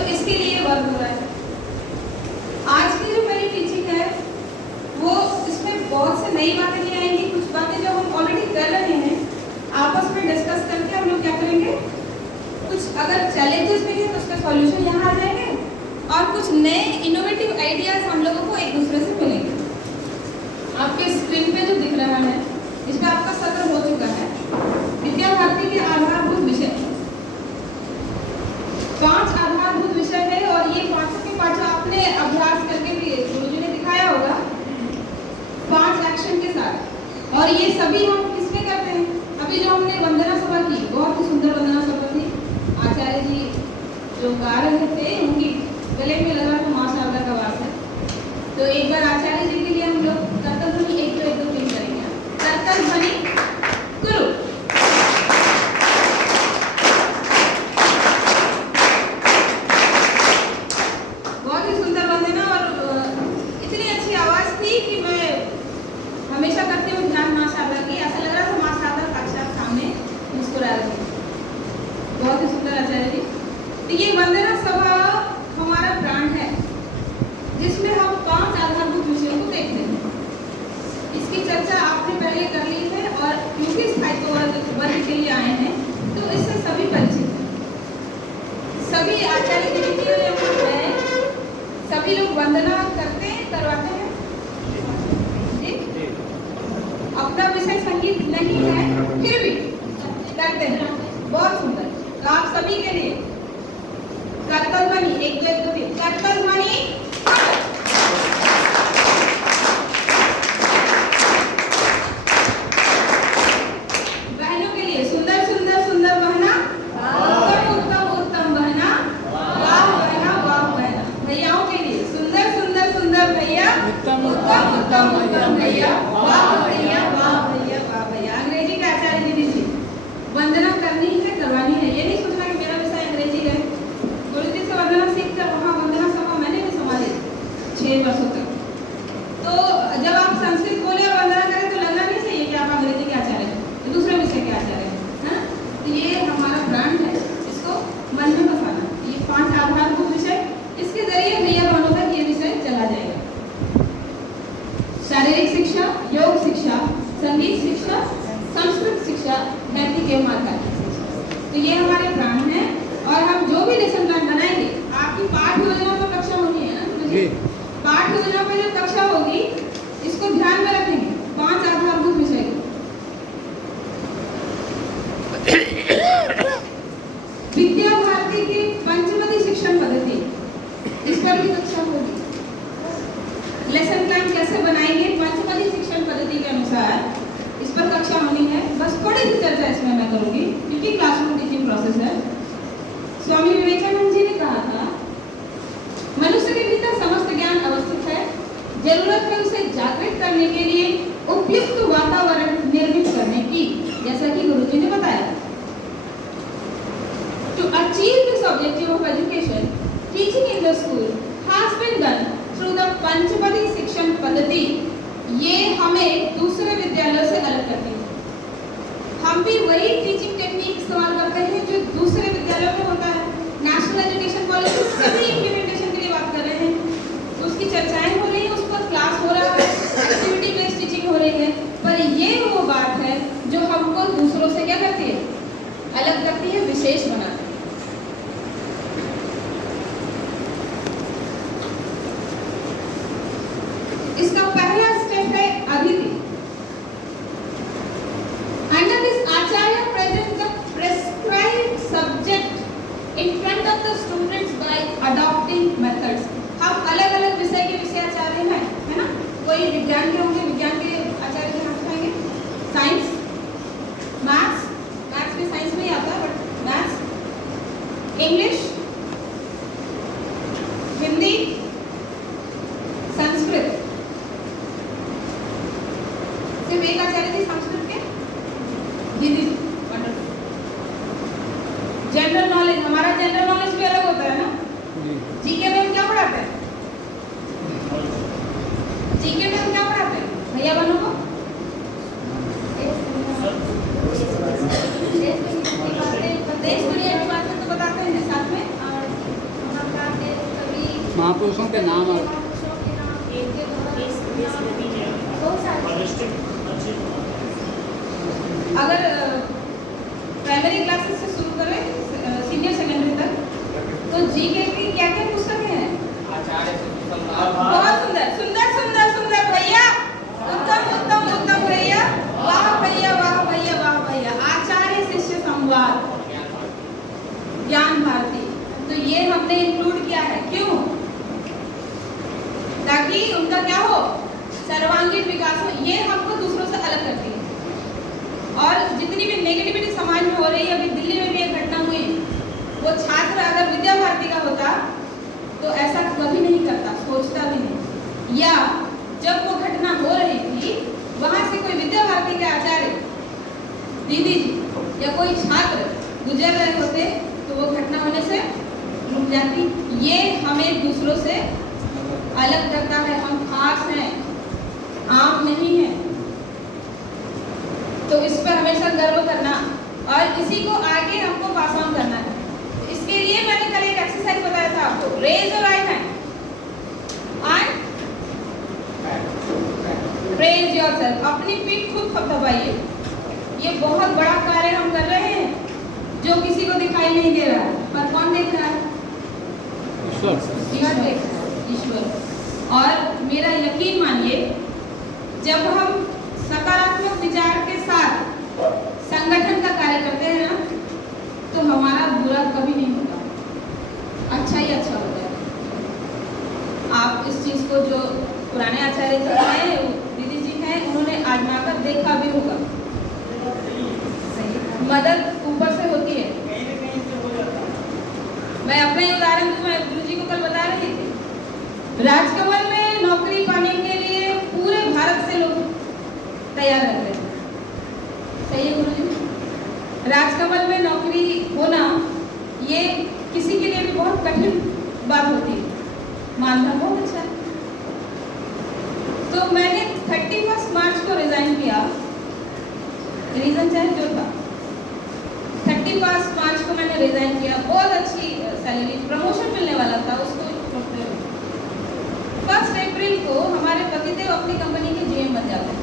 तो इसके लिए वर्क हो रहा है। आज की जो मेरी टीचिंग है वो इसमें बहुत से नई बातें नहीं आएंगी, कुछ बातें जो हम ऑलरेडी कर रहे हैं आपस में डिस्कस करके हम लोग क्या करेंगे, कुछ अगर चैलेंजेस भी हैं तो उसका सॉल्यूशन यहाँ आ जाएंगे और कुछ नए इनोवेटिव आइडियाज हम लोगों को एक दूसरे से मिलेंगे। आपके स्क्रीन पे जो दिख रहा है इसमें आपका सत्र हो चुका है विद्या भारती के आधारभूत विषय। 5 आधारभूत विषय है और ये 5 के 5 आपने अभ्यास करके भी गुरुजी ने दिखाया होगा 5 एक्शन के साथ। और ये सभी हम किसमें करते हैं? अभी जो हमने वंदना सभा की, बहुत ही सुंदर वंदना सभा थी। आचार्य जी जो गा रहे थे उनकी गले में लगा तो माँ शारदा का वास है। तो एक बार आचार्य जी के लिए हम लोग कर्तव्य ध्वनि 1 2 1 2 3 करेंगे। कर्तव्य ध्वनि गुरु। बहुत ही सुंदर वंदना और इतनी अच्छी आवाज थी कि मैं हमेशा करती हूँ ध्यान माँ शारदा की। ऐसा लग रहा था माँ शारदा साक्षात सामने मुस्कुरा रही थी। बहुत ही सुंदर आचार्य जी। तो ये वंदना सभा हमारा ब्रांड है जिसमें हम 5 आधारभूत विषयों को देखते हैं। इसकी चर्चा आपने पहले कर ली है और क्योंकि स्थायित्व वर्ग के लिए आए हैं तो इससे सभी परिचित हैं। सभी आचार्य जी के लिए हैं, सभी लोग वंदना करते हैं, करवाते हैं जी। अपना विषय संगीत नहीं है फिर भी करते हैं। बहुत सुंदर। तो आप सभी के लिए कर्तव्य ध्वनि 1 2 1 2 3 कर्तव्य ध्वनि। बहनों के लिए सुंदर सुंदर सुंदर बहना, उत्तम उत्तम उत्तम बहना, वाह बहना वाह बहना। भैयाओं के लिए सुंदर सुंदर सुंदर भैया, उत्तम उत्तम उत्तम उत्तम भैया, वाह भैया वाह भैया वाह भैया। अंग्रेजी का आचार्य जी जी वंदना करनी है, करवानी है। ये नहीं सोचना कि मेरा विषय अंग्रेजी है। गुरुजी से वंदना सीख कर वहाँ वंदना सभा मैंने भी संभाली 6 वर्षों तक। तो जब आप संस्कृत बोले और वंदना करें तो लगना नहीं चाहिए कि आप अंग्रेजी के आचार्य हैं, तो दूसरे विषय के आचार्य हैं। तो ये हमारा ब्रांड है, इसको मन में बसाना। ये 5 आधारभूत विषय, इसके जरिए भैया बहनों तक ये विषय चला जाएगा। शारीरिक शिक्षा, योग शिक्षा, संगीत शिक्षा, संस्कृत शिक्षा, नैतिक एवं आध्यात्मिक शिक्षा। तो ये हमारे ब्रांड है और हम जो भी लेसन प्लान बनाएंगे, आपकी पाठ योजना पर कक्षा होनी है ना जी। पाठ योजना पर जब कक्षा होगी इसको ध्यान में रखेंगे 5 आधारभूत विषय को। विद्या भारती की पंचमदी शिक्षण पद्धति, इस पर भी कक्षा होगी। लेसन प्लान कैसे बनाएंगे पंचमदी शिक्षण पद्धति के अनुसार, इस पर कक्षा होनी है। बस थोड़ी सी चर्चा इसमें मैं करूंगी क्योंकि क्लासरूम टीचिंग प्रोसेस है। स्वामी विवेकानंद जी ने कहा था मनुष्य के भीतर समस्त ज्ञान अवस्थित है, जरूरत है उसे जागृत करने के लिए उपयुक्त वातावरण निर्मित करने की, जैसा कि गुरुजी ने बताया। To achieve this objective of education, teaching in the school has been done through the पंचपदी शिक्षण पद्धति। ये हमें दूसरे विद्यालयों से अलग करती है। हम भी वही टीचिंग टेक्निक इस्तेमाल करते हैं जो दूसरे विद्यालयों में होता है। नेशनल एजुकेशन पॉलिसी सभी इम्प्लीमेंटेशन के लिए बात कर रहे हैं, उसकी चर्चाएं हो रही है, उस पर क्लास हो रहा है, एक्टिविटी बेस्ड टीचिंग हो रही है। पर ये वो बात है जो हमको दूसरों से क्या करती है, अलग करती है, विशेष बनाती है। इसका पहला स्टेप है Aditi. Under this, Acharya presents the prescribed subject in front of the students by adopting methods. हम अलग अलग विषय के विषयाचार्य हैं, है ना? कोई विज्ञान के होंगे, विज्ञान के आचार्य के नाम उठाएंगे। साइंस, मैथ्स, मैथ्स में साइंस में ही आता है but maths, English, Hindi, Sanskrit. सिर्फ एक आचार्य थी संस्कृत के, हिंदी। जनरल नॉलेज, हमारा जनरल नॉलेज भी अलग होता है ना। जीके में हम क्या पढ़ाते हैं? जीके में हम क्या पढ़ाते हैं भैया बहनों को? देश दुनिया की बातें तो बताते हैं, साथ में महापुरुषों के नाम और अगर प्राइमरी क्लासेस से शुरू करें सीनियर सेकेंडरी तक, तो जीके की क्या क्या पुस्तकें हैं? बहुत सुंदर सुंदर सुंदर सुंदर भैया, उत्तम उत्तम उत्तम भैया, वाह भैया वाह भैया वाह भैया। आचार्य शिष्य संवाद, ज्ञान भारती, तो ये हमने इंक्लूड किया है। क्यों? ताकि उनका क्या हो, सर्वांगीण विकास हो। ये हमको दूसरों से अलग करती है। और जितनी भी नेगेटिविटी समाज में हो रही है, अभी दिल्ली में भी एक घटना हुई, वो छात्र अगर विद्या भारती का होता तो ऐसा कभी नहीं करता, सोचता भी नहीं। या जब वो घटना हो रही थी, वहां से कोई विद्या भारती के आचार्य दीदी जी या कोई छात्र गुजर रहे होते तो वो घटना होने से रुक जाती। ये हमें दूसरों से अलग करता है। हम खास हैं, आम नहीं है। तो इस पर हमेशा गर्व करना और इसी को आगे हमको पास ऑन करना है। इसके लिए मैंने कल एक एक्सरसाइज बताया था आपको, raise your right hand and praise yourself. अपनी पीठ खुद थपथपाइए। ये बहुत बड़ा कार्य हम कर रहे हैं जो किसी को दिखाई नहीं दे रहा है, पर कौन देख रहा है? ईश्वर देख रहा है, ईश्वर। और मेरा यकीन मानिए, जब हम सकारात्मक विचार के साथ संगठन का कार्य करते हैं ना, तो हमारा बुरा कभी नहीं होगा, अच्छा ही अच्छा होता है। आप इस चीज को, जो पुराने आचार्य जी हैं, दीदी जी हैं, उन्होंने आजमाकर देखा भी होगा। मदद ऊपर से होती है। मैं अपना ही उदाहरण दूं, मैं गुरुजी को कल बता रही थी, राजकमल में नौकरी पाने के लिए पूरे भारत से लोग तैयार रहते हैं। सही है गुरुजी? राजकमल में नौकरी होना ये किसी के लिए भी बहुत कठिन बात होती है। मानना बहुत अच्छा है। तो मैंने 31 मार्च को रिजाइन किया, रीजन चाहे जो था। 31 मार्च को मैंने रिजाइन किया। बहुत अच्छी सैलरी, प्रमोशन मिलने वाला था उसको। 1 अप्रैल को हमारे पतिदेव अपनी कंपनी के जीएम बन जाते हैं।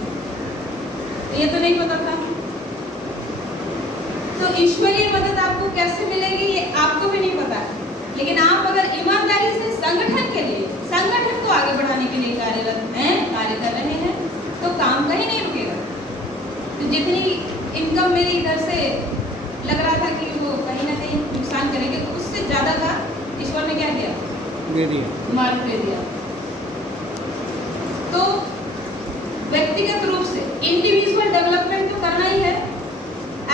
ये तो नहीं पता था। तो ईश्वरीय मदद आपको कैसे मिलेगी ये आपको भी नहीं पता, लेकिन आप अगर ईमानदारी से संगठन के लिए, संगठन को आगे बढ़ाने के लिए कार्यरत हैं, कार्य कर रहे हैं, तो काम कहीं नहीं रुकेगा। तो जितनी इनकम मेरी इधर से लग रहा था कि वो कहीं ना कहीं नुकसान करेंगे, तो उससे ज्यादा का ईश्वर ने क्या किया? मार्ग दे दिया। तो व्यक्तिगत रूप से इंडिविजुअल डेवलपमेंट तो करना ही है,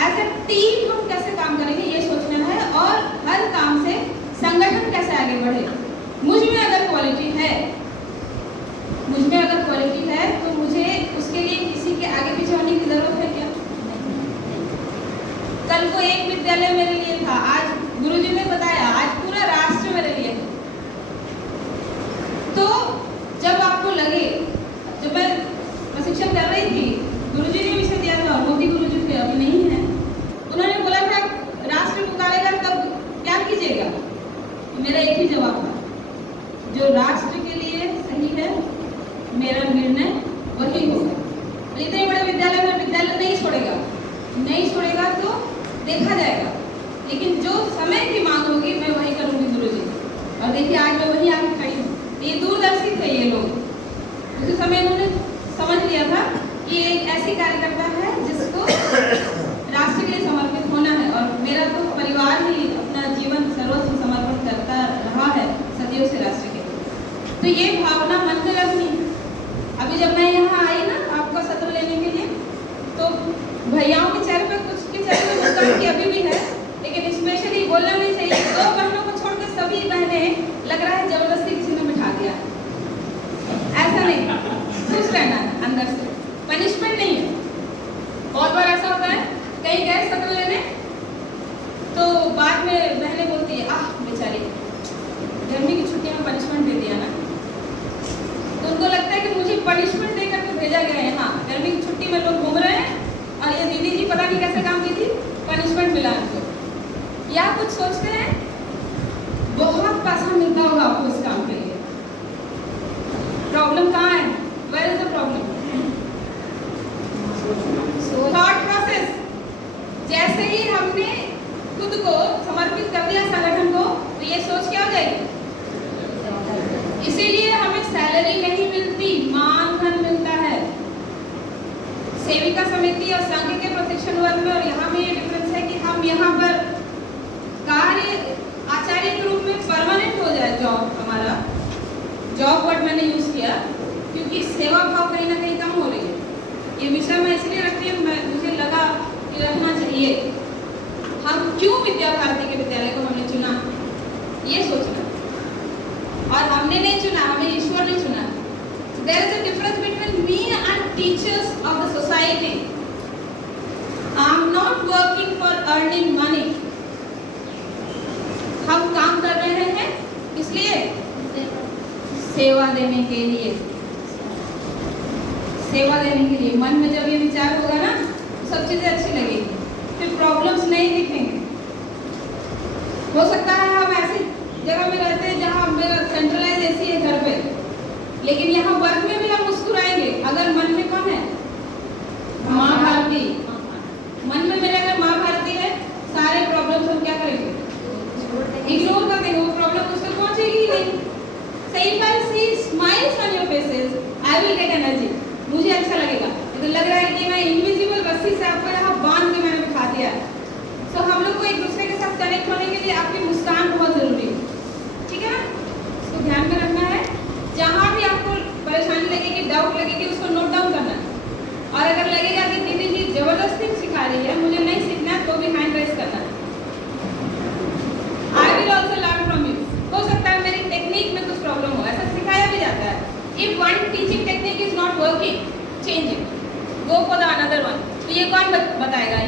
एज ए टीम हम कैसे काम करेंगे ये सोचना है, और हर काम से संगठन कैसे आगे बढ़े। मुझ में अगर क्वालिटी है, तो मुझे उसके लिए किसी के आगे पीछे होने की जरूरत है क्या? कल को एक विद्यालय मेरे लिए था, आज गुरुजी ने बताया, आज पूरा राष्ट्र मेरे लिए है। तो जब आपको लगे, जब मैं प्रशिक्षण कर रही थी, गुरुजी ने विषय दिया था, मोदी गुरुजी थे, अभी नहीं है, उन्होंने बोला था राष्ट्र पुकारेगा तब क्या कीजिएगा? मेरा एक ही जवाब था, जो राष्ट्र के लिए सही है, मेरा निर्णय वही होगा। इतने बड़े विद्यालय में विद्यालय नहीं छोड़ेगा तो देखा जाएगा, लेकिन जो समय की मांग होगी मैं वही करूंगी गुरुजी। और देखिए आज मैं वही आके खड़ी हूँ। ये दूरदर्शी थे ये लोग, उसी समय इन्होंने समझ लिया था कि एक ऐसी कार्यकर्ता है जिसको राष्ट्र के लिए समर्पित होना है। और मेरा तो परिवार ही अपना जीवन सर्वस्व समर्पण करता रहा है सदियों से राष्ट्र के लिए। तो ये भावना मन में रखनी। अभी जब मैं यहाँ आई ना आपका सत्र लेने के लिए, तो भैयाओं के चेहरे पे कुछ के चेहरे पे मुस्कान की अभी भी है, लेकिन स्पेशली बोलना नहीं चाहिए, 2 बहनों को छोड़कर सभी बहनें लग रहा है जबरदस्ती किसी ने बिठा दिया। ऐसा नहीं, खुश रहना है अंदर से, पनिशमेंट नहीं है। बहुत बार ऐसा होता है, कहीं गए सत्र लेने, तो बाद में बहनें बोलती है, आह बेचारी गर्मी की छुट्टियों में पनिशमेंट दे दिया ना। तो उनको लगता है कि मुझे पनिशमेंट देकर के भेजा गया है। हाँ, गर्मी की छुट्टी में लोग घूम रहे हैं और ये दीदी जी पता नहीं कैसे काम की थी, पनिशमेंट मिला उनको। या कुछ सोचते हैं बहुत पैसा मिलता होगा आपको इस काम के लिए, जॉब वर्ड मैंने यूज किया क्योंकि सेवा भाव कहीं ना कहीं कम हो रही है। ये विषय मैं इसलिए रखती हूँ, मुझे लगा कि रखना चाहिए। हम क्यों विद्या भारती के विद्यालय को हमने चुना, ये सोचना। और हमने नहीं चुना, हमें ईश्वर ने चुना। There is a difference between me and teachers of the society. I am not working for earning money. हम काम कर रहे हैं इसलिए सेवा देने के लिए, सेवा देने के लिए। मन में जब ये विचार होगा ना तो सब चीजें अच्छी लगेगी, फिर प्रॉब्लम्स नहीं दिखेंगे। हो सकता है हम ऐसी जगह में रहते हैं जहाँ मेरा सेंट्रलाइज एसी है घर पे, लेकिन यहाँ वर्क में भी हम मुस्कुराएंगे अगर मन में कौन है, माँ भारती। मन में मेरे अगर माँ भारती है, सारे प्रॉब्लम्स हम क्या करेंगे, इग्नोर कर देंगे, वो प्रॉब्लम उस तक पहुंचेगी ही नहीं। So if I see smiles on your faces, I will get energy. मुझे अच्छा लगेगा। तो लग रहा है कि मैं इनविजिबल रस्सी से आपको यहाँ बांध के मैंने बिठा दिया है। So हम लोग को एक दूसरे के साथ कनेक्ट होने के लिए आपकी मुस्कान बहुत जरूरी है, ठीक है ना? इसको ध्यान में रखना है। जहाँ भी आपको परेशानी लगेगी, डाउट लगेगी, उसको नोट डाउन करना है। और अगर लगेगा कि दीदी जी जबरदस्ती सिखा रही है, मुझे नहीं सीखना है, तो भी हैंड रेज करना है। I will also learn from you. हो सकता है मेरी टेक्निक में कुछ प्रॉब्लम हो, ऐसा सिखाया भी जाता है। If one teaching technique is not working, change it. Go for the another one. तो ये कौन बताएगा?